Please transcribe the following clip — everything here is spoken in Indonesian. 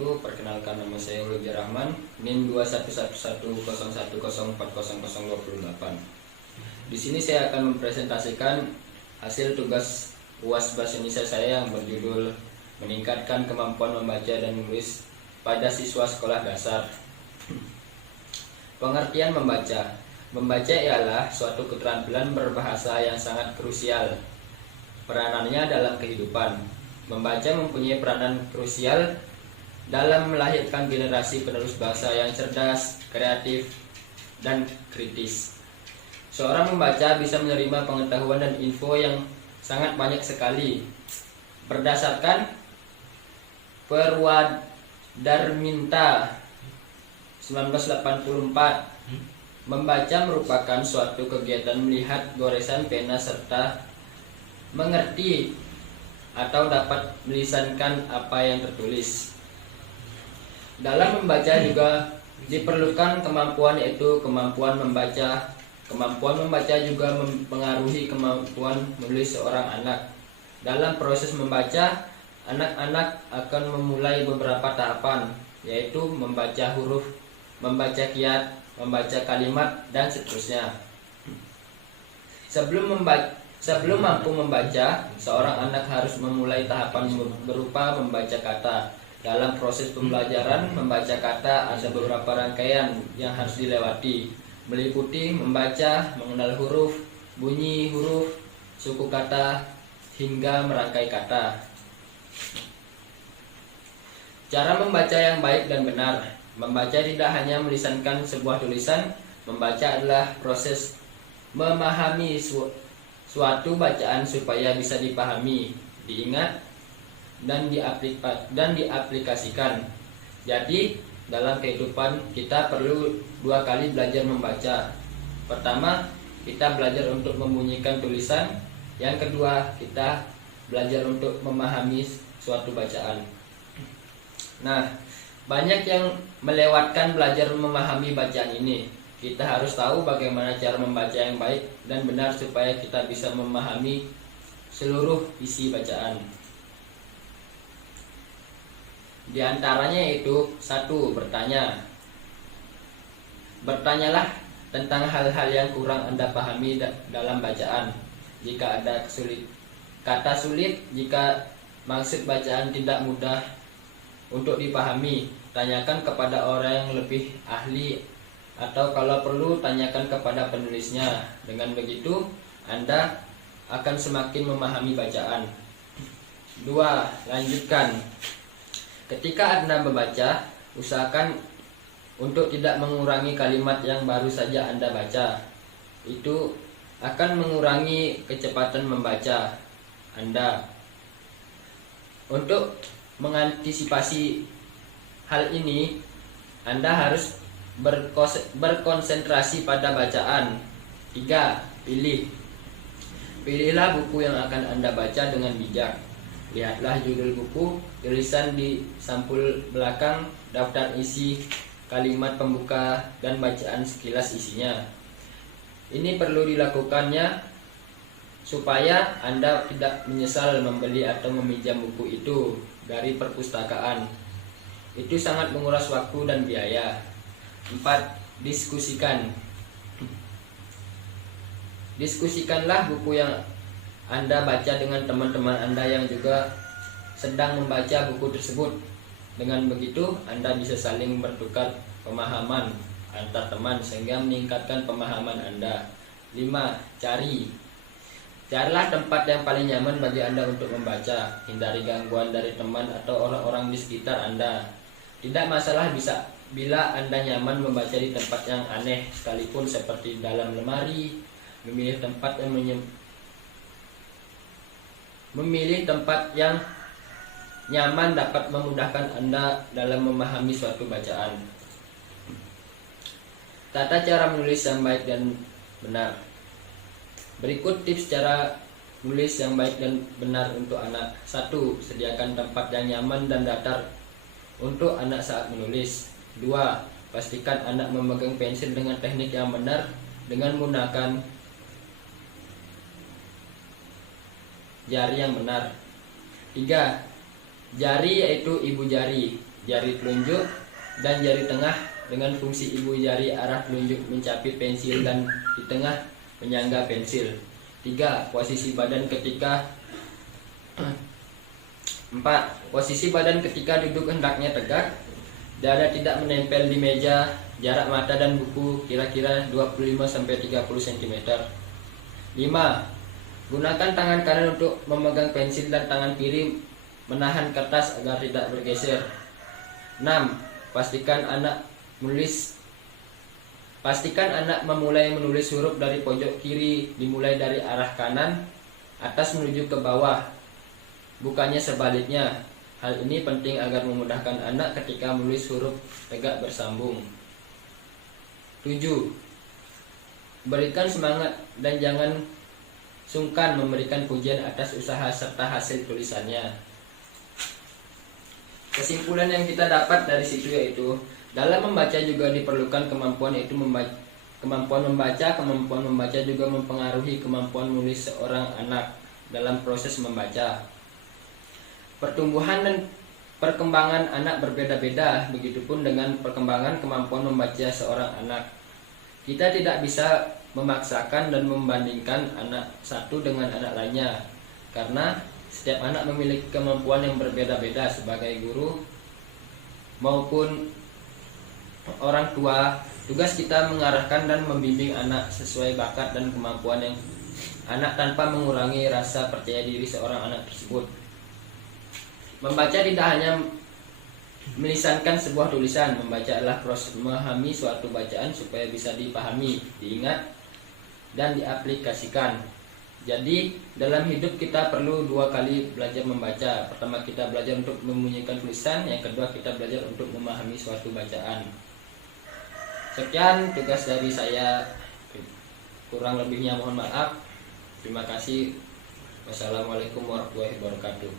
wabarakatuh. Perkenalkan, nama saya Ulujur Rahman, NIM 211110404028. Di sini saya akan mempresentasikan hasil tugas UAS Bahasa Indonesia saya yang berjudul meningkatkan kemampuan membaca dan menulis pada siswa sekolah dasar. Pengertian membaca. Membaca ialah suatu keterampilan berbahasa yang sangat krusial. Peranannya dalam kehidupan. Membaca mempunyai peranan krusial dalam melahirkan generasi penerus bangsa yang cerdas, kreatif, dan kritis. Seorang membaca bisa menerima pengetahuan dan info yang sangat banyak sekali. Berdasarkan Purwadarminta 1984, membaca merupakan suatu kegiatan melihat goresan pena serta mengerti atau dapat melisankan apa yang tertulis. Dalam membaca juga diperlukan kemampuan, yaitu kemampuan membaca. Kemampuan membaca juga mempengaruhi kemampuan menulis seorang anak. Dalam proses membaca, anak-anak akan memulai beberapa tahapan, yaitu membaca huruf, membaca kiat, membaca kalimat, dan seterusnya. Sebelum mampu membaca, seorang anak harus memulai tahapan berupa membaca kata. Dalam proses pembelajaran membaca kata ada beberapa rangkaian yang harus dilewati, meliputi membaca, mengenal huruf, bunyi huruf, suku kata, hingga merangkai kata. Cara membaca yang baik dan benar. Membaca tidak hanya melisankan sebuah tulisan. Membaca adalah proses memahami suatu bacaan supaya bisa dipahami, diingat, dan diaplikasikan. Jadi dalam kehidupan kita perlu dua kali belajar membaca. Pertama, kita belajar untuk membunyikan tulisan. Yang kedua, kita belajar untuk memahami suatu bacaan. Nah, banyak yang melewatkan belajar memahami bacaan ini. Kita harus tahu bagaimana cara membaca yang baik dan benar supaya kita bisa memahami seluruh isi bacaan. Di antaranya yaitu 1. Bertanya. Bertanyalah tentang hal-hal yang kurang Anda pahami dalam bacaan. Jika ada kata sulit, jika maksud bacaan tidak mudah untuk dipahami, tanyakan kepada orang yang lebih ahli, atau kalau perlu tanyakan kepada penulisnya. Dengan begitu Anda akan semakin memahami bacaan. 2. Lanjutkan. Ketika Anda membaca, usahakan untuk tidak mengurangi kalimat yang baru saja Anda baca. Itu akan mengurangi kecepatan membaca Anda. Untuk mengantisipasi hal ini, Anda harus berkonsentrasi pada bacaan. 3. Pilih. Pilihlah buku yang akan Anda baca dengan bijak. Lihatlah judul buku, tulisan di sampul belakang, daftar isi, kalimat pembuka, dan bacaan sekilas isinya. Ini perlu dilakukannya supaya Anda tidak menyesal membeli atau meminjam buku itu dari perpustakaan. Itu sangat menguras waktu dan biaya. 4. Diskusikan. Diskusikanlah buku yang Anda baca dengan teman-teman Anda yang juga sedang membaca buku tersebut. Dengan begitu Anda bisa saling bertukar pemahaman antar teman sehingga meningkatkan pemahaman Anda. 5. Carilah tempat yang paling nyaman bagi Anda untuk membaca. Hindari gangguan dari teman atau orang-orang di sekitar Anda. Tidak masalah bila Anda nyaman membaca di tempat yang aneh sekalipun, seperti dalam lemari. Memilih tempat yang nyaman dapat memudahkan Anda dalam memahami suatu bacaan. Tata cara menulis yang baik dan benar. Berikut tips cara menulis yang baik dan benar untuk anak. 1. Sediakan tempat yang nyaman dan datar untuk anak saat menulis. 2. Pastikan anak memegang pensil dengan teknik yang benar dengan menggunakan jari yang benar. 3. Jari yaitu ibu jari, jari telunjuk dan jari tengah dengan fungsi ibu jari arah telunjuk mencapai pensil dan di tengah menyangga pensil. 3. Posisi badan ketika 4. Posisi badan ketika duduk hendaknya tegak, dada tidak menempel di meja, jarak mata dan buku kira-kira 25-30 cm. 5. Gunakan tangan kanan untuk memegang pensil dan tangan kiri menahan kertas agar tidak bergeser. 6. Pastikan anak memulai menulis huruf dari pojok kiri dimulai dari arah kanan atas menuju ke bawah, bukannya sebaliknya. Hal ini penting agar memudahkan anak ketika menulis huruf tegak bersambung. 7. Berikan semangat dan jangan sungkan memberikan pujian atas usaha serta hasil tulisannya. Kesimpulan yang kita dapat dari situ yaitu dalam membaca juga diperlukan kemampuan, yaitu kemampuan membaca juga mempengaruhi kemampuan menulis seorang anak dalam proses membaca. Pertumbuhan dan perkembangan anak berbeda-beda, begitupun dengan perkembangan kemampuan membaca seorang anak. Kita tidak bisa memaksakan dan membandingkan anak satu dengan anak lainnya, karena setiap anak memiliki kemampuan yang berbeda-beda. Sebagai guru maupun orang tua, tugas kita mengarahkan dan membimbing anak sesuai bakat dan kemampuan yang anak tanpa mengurangi rasa percaya diri seorang anak tersebut. Membaca tidak hanya melisankan sebuah tulisan. Membaca adalah proses memahami suatu bacaan supaya bisa dipahami, diingat, dan diaplikasikan. Jadi dalam hidup kita perlu 2 kali belajar membaca. Pertama kita belajar untuk membunyikan tulisan, yang kedua kita belajar untuk memahami suatu bacaan. Sekian tugas dari saya, kurang lebihnya mohon maaf. Terima kasih. Wassalamualaikum warahmatullahi wabarakatuh.